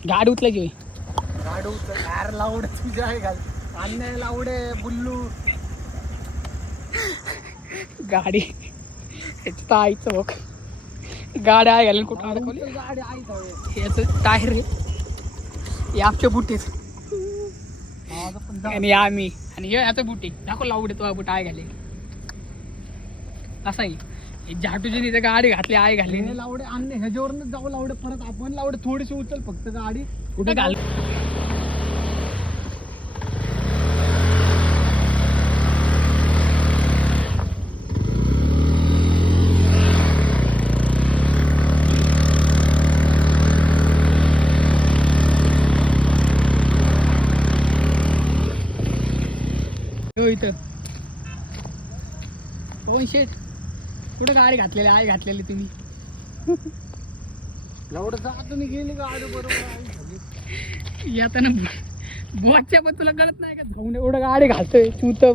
गाडी उचलायची होय. गाडी उचल यार लावड तुझ्या आहे घाल अन्याय लावडे बुल्लू गाडी याचं आईचं बघ गाडी आहे घालून कुठं अडकवली. गाडी आई जाऊया याचं टायर रे हे आमच्या बुटीच आणि आम्ही आणि हे आता बुटी दाखव लावडे तो बुट आहे घाले असा आहे झाटूची तिथे गाडी घातली आहे घाली हे लावडे अन्य ह्याच्यावरच जाऊ लावडे परत आपण लावडे थोडीशी उचल फक्त गाडी कुठे घाल इथं पवन शेठ कुठं गाडी घातलेली आहे घातलेली तुम्ही लावडे जात गेली गाडी बरोबर येताना बोटच्या पण तुला कळत नाही का धावून एवढं गाडी घालतोय तू तर